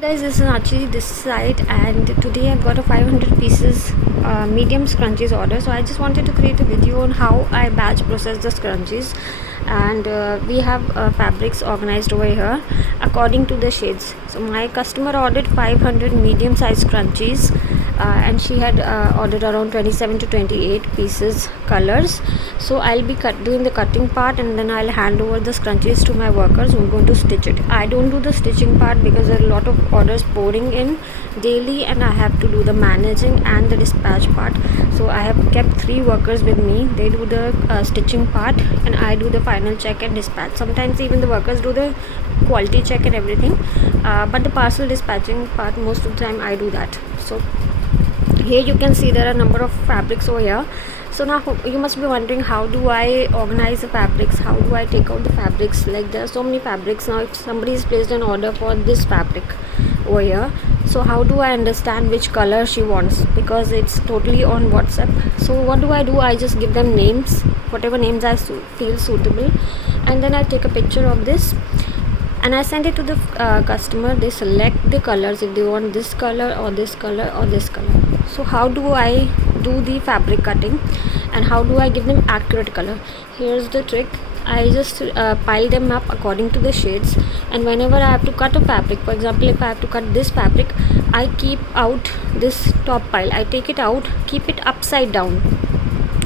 Guys, this is actually this side, and today I got a 500 pieces medium scrunchies order. So I just wanted to create a video on how I batch process the scrunchies, and we have fabrics organized over here according to the shades. So my customer ordered 500 medium size scrunchies, and she had ordered around 27 to 28 pieces colors. So I'll be doing the cutting part, and then I'll hand over the scrunchies to my workers who are going to stitch it. I don't do the stitching part because there are a lot of orders pouring in daily, and I have to do the managing and the dispatch part. So I have kept 3 workers with me. They do the stitching part, and I do the final check and dispatch. Sometimes even the workers do the quality check and everything, but the parcel dispatching part, most of the time I do that. So here you can see there are a number of fabrics over here. So now you must be wondering, how do I organize the fabrics, how do I take out the fabrics? Like, there are so many fabrics. Now if somebody has placed an order for this fabric over here, so how do I understand which color she wants, because it's totally on WhatsApp. So what do? I just give them names, whatever names I feel suitable, and then I take a picture of this and I send it to the customer. They select the colors, if they want this color or this color or this color. So how do I do the fabric cutting, and how do I give them accurate color? Here's the trick. I just pile them up according to the shades, and whenever I have to cut a fabric, for example if I have to cut this fabric, I keep out this top pile, I take it out, keep it upside down,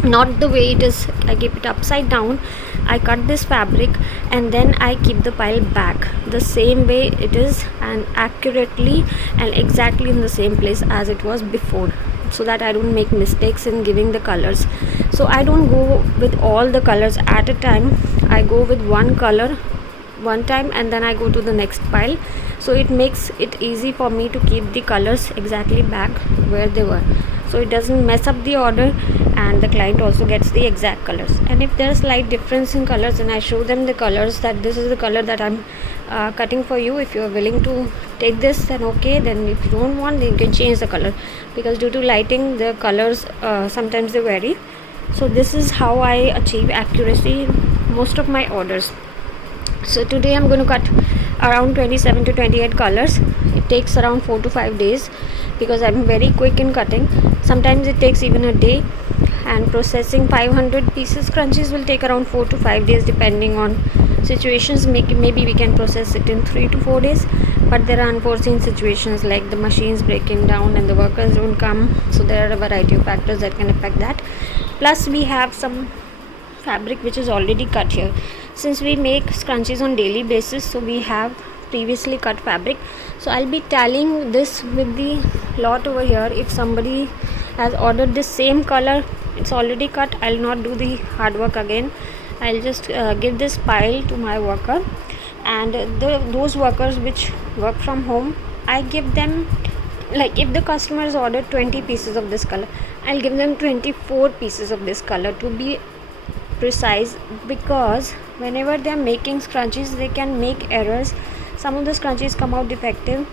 not the way it is. I keep it upside down, I cut this fabric, and then I keep the pile back the same way it is, and accurately and exactly in the same place as it was before, so that I don't make mistakes in giving the colors. So I don't go with all the colors at a time. I go with one color one time, and then I go to the next pile. So it makes it easy for me to keep the colors exactly back where they were, so it doesn't mess up the order, and the client also gets the exact colors. And if there's slight difference in colors, then I show them the colors, that this is the color that I'm cutting for you. If you're willing to take this, then okay. Then if you don't want, then you can change the color, because due to lighting the colors sometimes they vary. So this is how I achieve accuracy in most of my orders. So today I'm going to cut around 27 to 28 colors. It takes around 4 to 5 days, because I'm very quick in cutting. Sometimes it takes even a day, and processing 500 pieces scrunchies will take around 4 to 5 days depending on situations. Maybe we can process it in 3 to 4 days, but there are unforeseen situations like the machines breaking down and the workers don't come. So there are a variety of factors that can affect that. Plus we have some fabric which is already cut here. Since we make scrunchies on daily basis, so we have previously cut fabric. So I'll be tallying this with the lot over here. If somebody has ordered this same color, it's already cut, I'll not do the hard work again. I'll just give this pile to my worker, and those workers which work from home, I give them, like if the customer has ordered 20 pieces of this color, I'll give them 24 pieces of this color, to be precise, because whenever they are making scrunchies, they can make errors. Some of the scrunchies come out defective,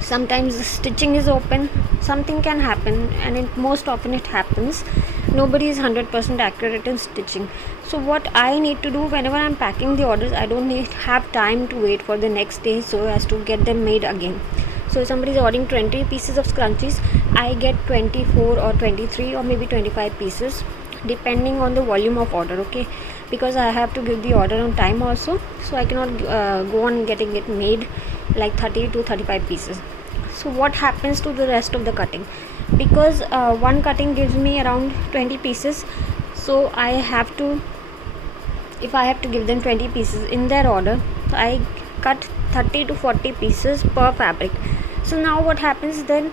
sometimes the stitching is open, something can happen, and most often it happens. Nobody is 100% accurate in stitching. So what I need to do whenever I'm packing the orders, I don't have time to wait for the next day so as to get them made again. So if somebody is ordering 20 pieces of scrunchies, I get 24 or 23 or maybe 25 pieces depending on the volume of order, okay, because I have to give the order on time also. So I cannot go on getting it made like 30 to 35 pieces. So what happens to the rest of the cutting, because one cutting gives me around 20 pieces, so I have to, if I have to give them 20 pieces in their order, so I cut 30 to 40 pieces per fabric. So now what happens then,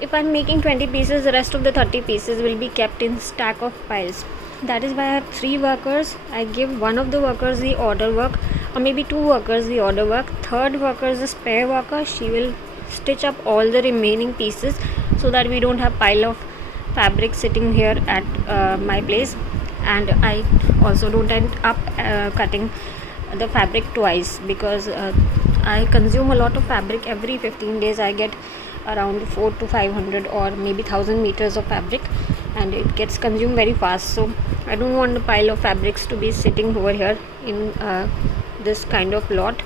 if I'm making 20 pieces, the rest of the 30 pieces will be kept in stack of piles. That is why I have 3 workers. I give one of the workers the order work, or maybe 2 workers the order work. Third worker is a spare worker. She will stitch up all the remaining pieces, so that we don't have pile of fabric sitting here at my place. And I also don't end up cutting the fabric twice, because I consume a lot of fabric. Every 15 days I get around 4 to 500 or maybe 1000 meters of fabric, and it gets consumed very fast. So I don't want a pile of fabrics to be sitting over here in this kind of lot.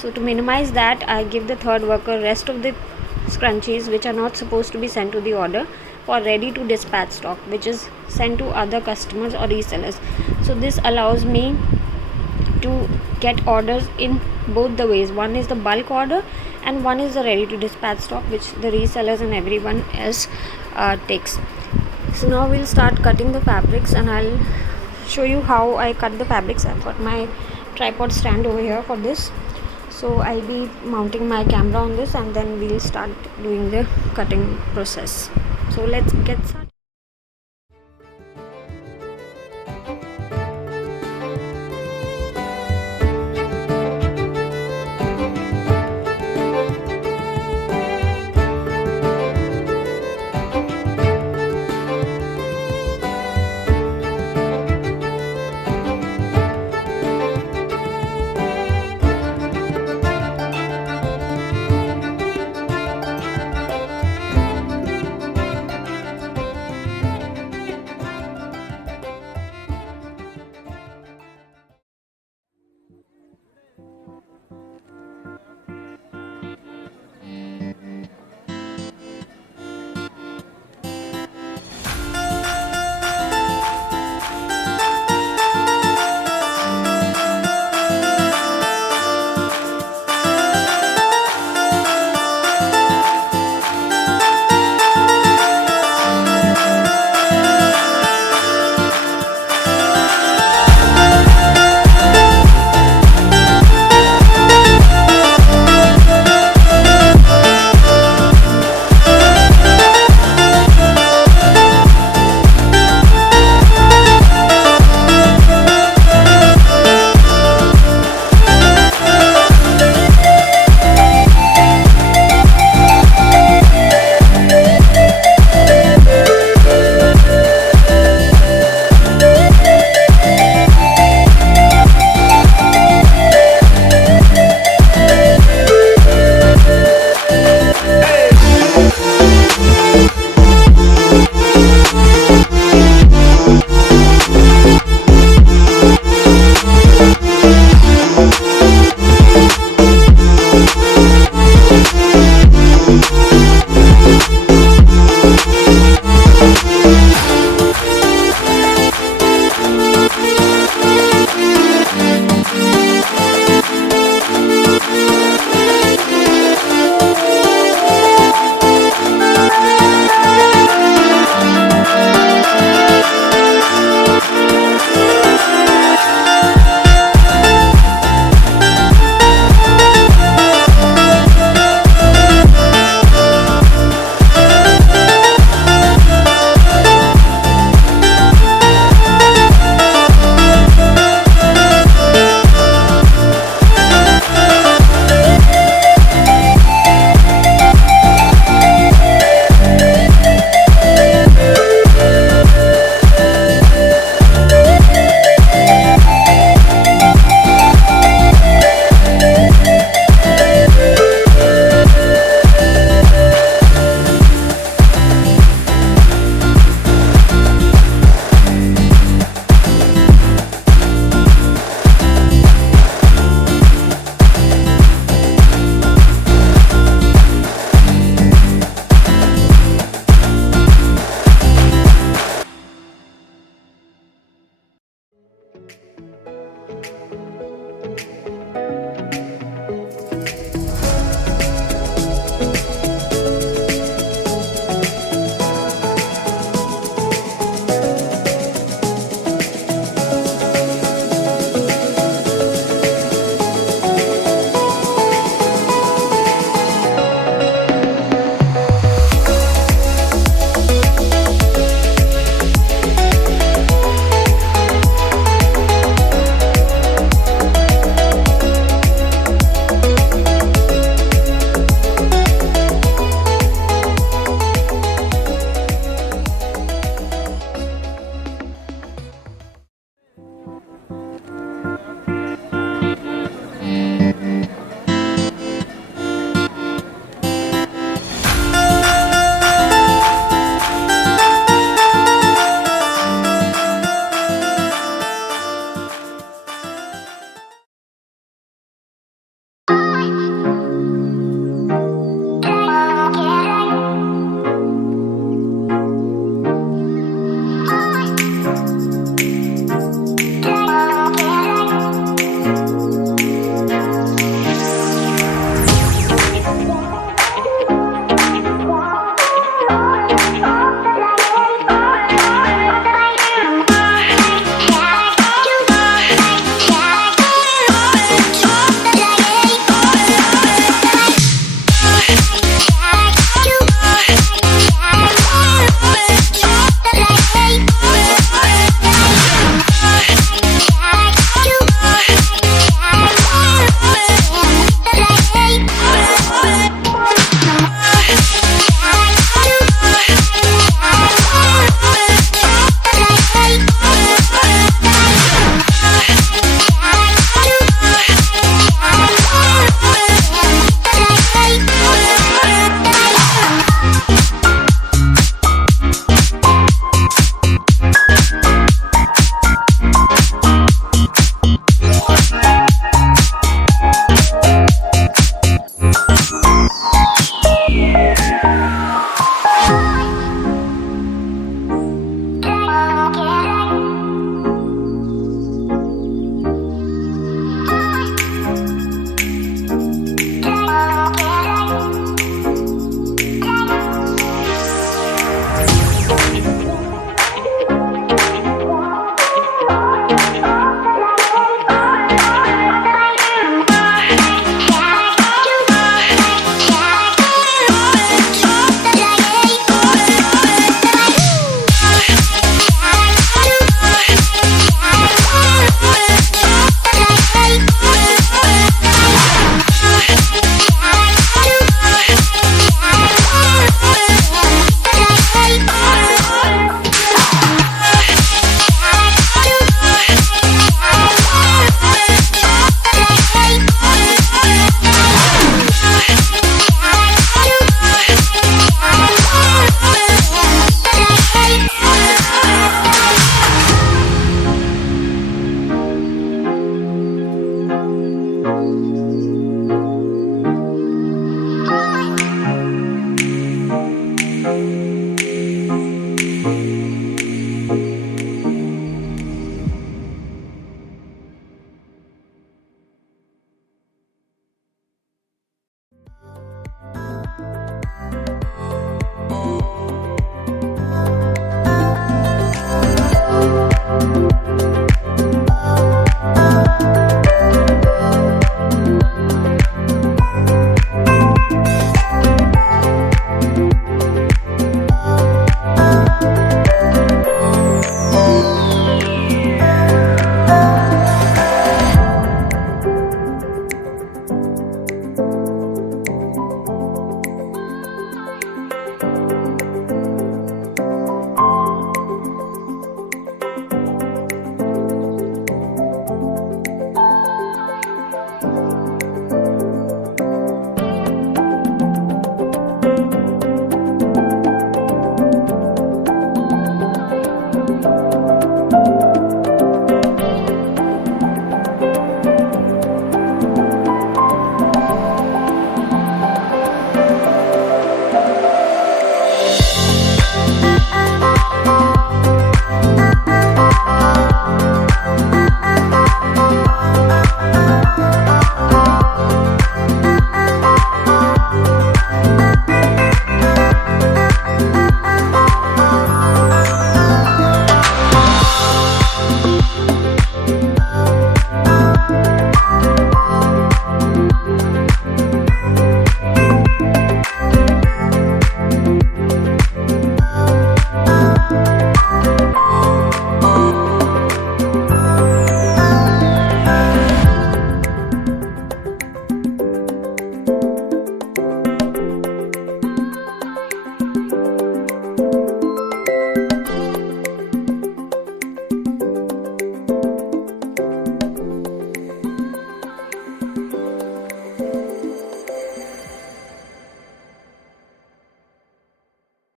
So to minimize that, I give the third worker rest of the scrunchies which are not supposed to be sent to the order for ready to dispatch stock, which is sent to other customers or resellers. So this allows me to get orders in both the ways. One is the bulk order and one is the ready to dispatch stock, which the resellers and everyone else takes. So now we'll start cutting the fabrics, and I'll show you how I cut the fabrics. I've got my tripod stand over here for this, so I'll be mounting my camera on this and then we'll start doing the cutting process. So let's get started.